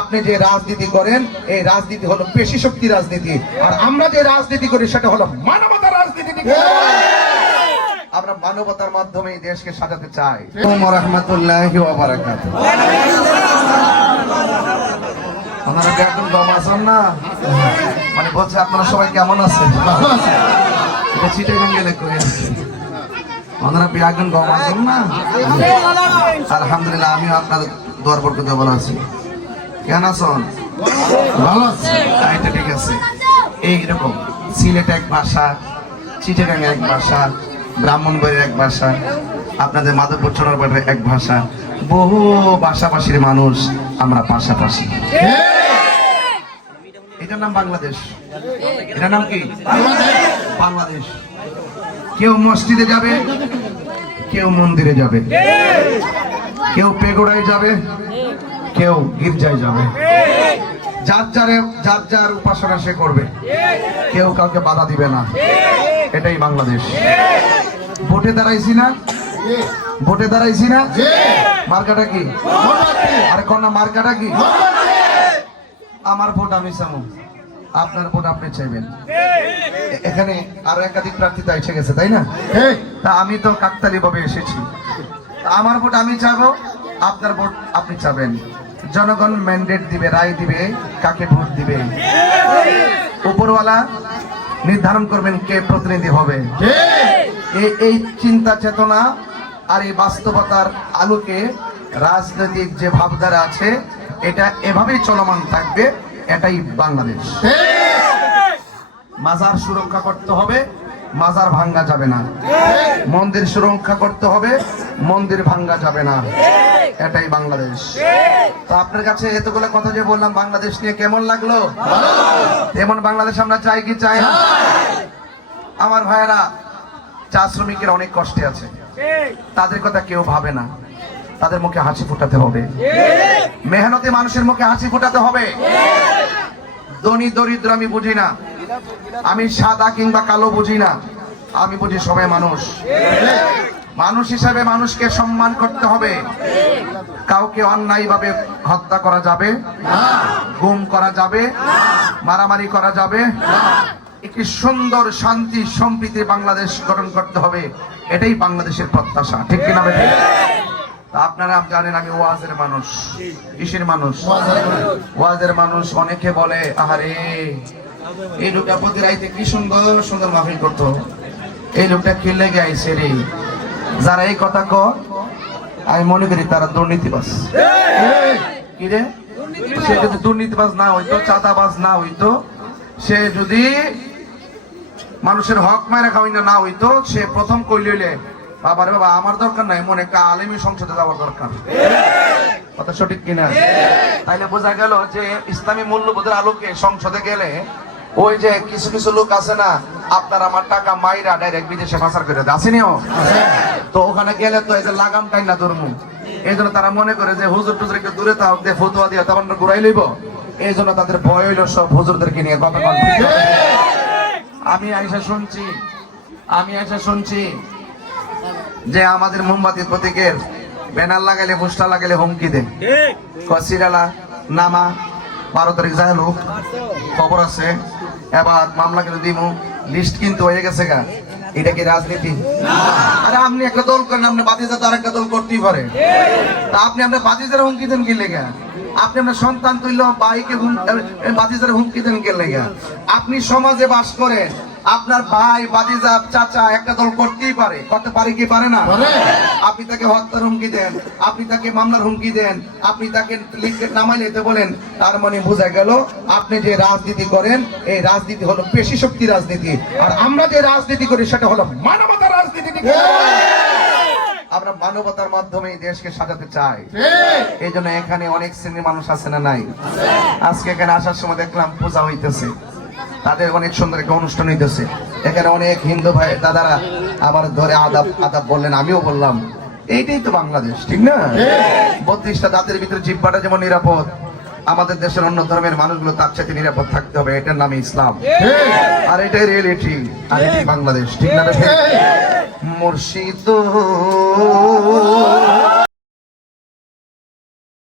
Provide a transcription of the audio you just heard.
আপনি যে রাজনীতি করেন, এই রাজনীতি হলো পেশি শক্তি রাজনীতি। আর আমরা যে রাজনীতি করি, সেটা হলো মানবতার রাজনীতি আমরা মানবতার মাধ্যমে দেশকে সাজাতে চাই। রহমতুল্লাহি গম আছেন না? মানে বলছে, আপনারা সবাই কেমন আছেন? এটা চিটাগাং গেলে করে বিয়াগুন গম আছেন না? আলহামদুলিল্লাহ, আমিও আপনাদের দোয়ার বরকতে ভালো আছি কেন আছেন? ভালো আছে। এটা ঠিক আছে। এইরকম সিলেট এক ভাষা চিটাগাং এক ভাষা ব্রাহ্মণবাড়ির এক ভাষা আপনাদের মাধবপুর চোরারবাড়ির এক ভাষা। বহু ভাষাভাষীর মানুষ আমরা পাশাপাশি। এটার নাম বাংলাদেশ। এটার নাম কি? বাংলাদেশ। কেউ মসজিদে যাবে কেউ মন্দিরে যাবে। কেউ পেগোড়ায় যাবে কেউ গির্জায় যাবে। যার যারে, যার যার উপাসনা সে করবে। কেউ কাউকে বাধা দিবে না। এটাই বাংলাদেশ। ভোটে দাঁড়াইছি না? ভোটে দাঁড়াইছি না? মার্কাটা কি? আরে কন্যা, মার্কাটা কি? আমার ভোট আমি চাবো আপনার ভোট আপনি চাইবেন। এখানে আরও একাধিক প্রার্থী তো এসে গেছে, তাই না? তা আমি তো কাকতালি ভাবে এসেছি আমার ভোট আমি চাবো, আপনার ভোট আপনি চাবেন। জনগণ ম্যান্ডেট দিবে রায় দিবে কাকে ভোট দিবে? উপরওয়ালা নির্ধারণ করবেন কে প্রতিনিধি হবে। এই এই চিন্তা চেতনা আর এই বাস্তবতার আলোকে রাজনৈতিক যে ভাবধারা আছে এটা এভাবেই চলমান থাকবে এটাই বাংলাদেশ। মাজার সুরক্ষা করতে হবে মাজার ভাঙ্গা যাবে না। মন্দির সুরক্ষা করতে হবে মন্দির ভাঙ্গা যাবে না। এটাই বাংলাদেশ। তো আপনার কাছে এতগুলো কথা যে বললাম, বাংলাদেশ নিয়ে কেমন লাগল? এমন বাংলাদেশ আমরা চাই কি চাই না? আমার ভাইয়েরা, চা শ্রমিকের অনেক কষ্টে আছে। তাদের কথা কেউ ভাবে না। তাদের মুখে হাসি ফোটাতে হবে। মেহনতি মানুষের মুখে হাসি ফোটাতে হবে। ধনী, দরিদ্র আমি বুঝি না। আমি সাদা কিংবা কালো বুঝি না। আমি বুঝি সবাই মানুষ। মানুষ হিসাবে মানুষকে সম্মান করতে হবে। কাউকে অন্যায়ভাবে হত্যা করা যাবে, গুম করা যাবে, মারামারি করা যাবে। একটি সুন্দর শান্তি, সম্প্রীতি বাংলাদেশ গঠন করতে হবে। এটাই বাংলাদেশের প্রত্যাশা, ঠিক কিনা? আপনারা জানেন আমি ওয়াজের মানুষ, কিসের মানুষ? ওয়াজের মানুষ অনেকে বলে, আহারে, এই লোকটা প্রতি রাইতে কি সুন্দর সুন্দর মাহফিল করতো। এই লোকটা কি লেগে আইছে রে? যারা এই কথা ক আমি মনে করি তারা দুর্নীতিবাজ। কি সে যদি দুর্নীতিবাজ না হইতো চাঁদাবাজ না হইতো সে যদি মানুষের হক মায়েরা খাওয়াই না হইতো সে প্রথম কইলে হইলে বাবা রে বাবা আমার দরকার নাই মনে একটা আলেমী সংসদে যাওয়ার দরকার। কথা সঠিক কিনা? তাইলে বোঝা গেল যে ইসলামী মূল্যবোধের আলোকে সংসদে গেলে ওই যে কিছু কিছু লোক আছে না আপনার আমার টাকা মাইরা ডাইরেক্ট বিদেশে পাচার করে দেয়। আসেনিও তো ওখানে গেলে তো এই যে লাগাম টাই না ধর্ম। এই জন্য তারা মনে করে যে হুজুর টুজুর একটু দূরে থাক দিয়ে ফতুয়া দিয়ে তখন ঘুরাই লইব। এই জন্য তাদের ভয় হইল সব হুজুরদেরকে নিয়ে কথা বল আমি আইসা শুনছি আমি আইসা শুনছি যে আমাদের মোমবাতি প্রতীকের ব্যানার লাগাইলে পোস্টার লাগাইলে হুমকি দেয়। কসিরালা নামা বারো তারিখ যাই লোক খবর আছে। এবার মামলা কিন্তু দিমু। লিস্ট কিন্তু হয়ে গেছে গা। এটা কি রাজনীতি? আরে আপনি একটা দল করেন আপনি বাতিজা আর একটা দল করতেই পারে। তা আপনি আপনার বাতিজার হুমকি দেন কি লেগা? আপনি আপনার সন্তান তুইল বাইকে বাতিজার হুমকি দেন কে লেগা? আপনি সমাজে বাস করেন আপনার ভাই বাতিজা চাচা একটা দল করতেই পারে। করতে পারে কি পারে না? আপনি তাকে হত্যার হুমকি দেন আপনি তাকে মামলার হুমকি দেন আপনি তাকে লিখে নামাই নিতে বলেন তার মানে বোঝা গেল আপনি যে রাজনীতি করেন এই রাজনীতি হলো পেশি শক্তি রাজনীতি। আর আমরা যে রাজনীতি করি সেটা হলো মানবতার রাজনীতি আমরা মানবতার মাধ্যমে এই দেশকে সাজাতে চাই। এই জন্য এখানে অনেক শ্রেণির মানুষ আছে না নাই? আজকে এখানে আসার সময় দেখলাম পূজা হইতেছে। তাদের অনেক সুন্দর একটা অনুষ্ঠান হইতেছে। এখানে অনেক হিন্দু ভাই দাদারা আবার ধরে আদাব আদাব বললেন, আমিও বললাম, এইটাই তো বাংলাদেশ, ঠিক না? বত্রিশটা দাঁতের ভিতরে জিব্বাটা যেমন নিরাপদ, আমাদের দেশের অন্য ধর্মের মানুষগুলো তার সাথে নিরাপদ থাকতে হবে, এটার নামে ইসলাম। আর এটাই রিয়েলিটি আর এটাই বাংলাদেশ, ঠিক না মুর্শিদ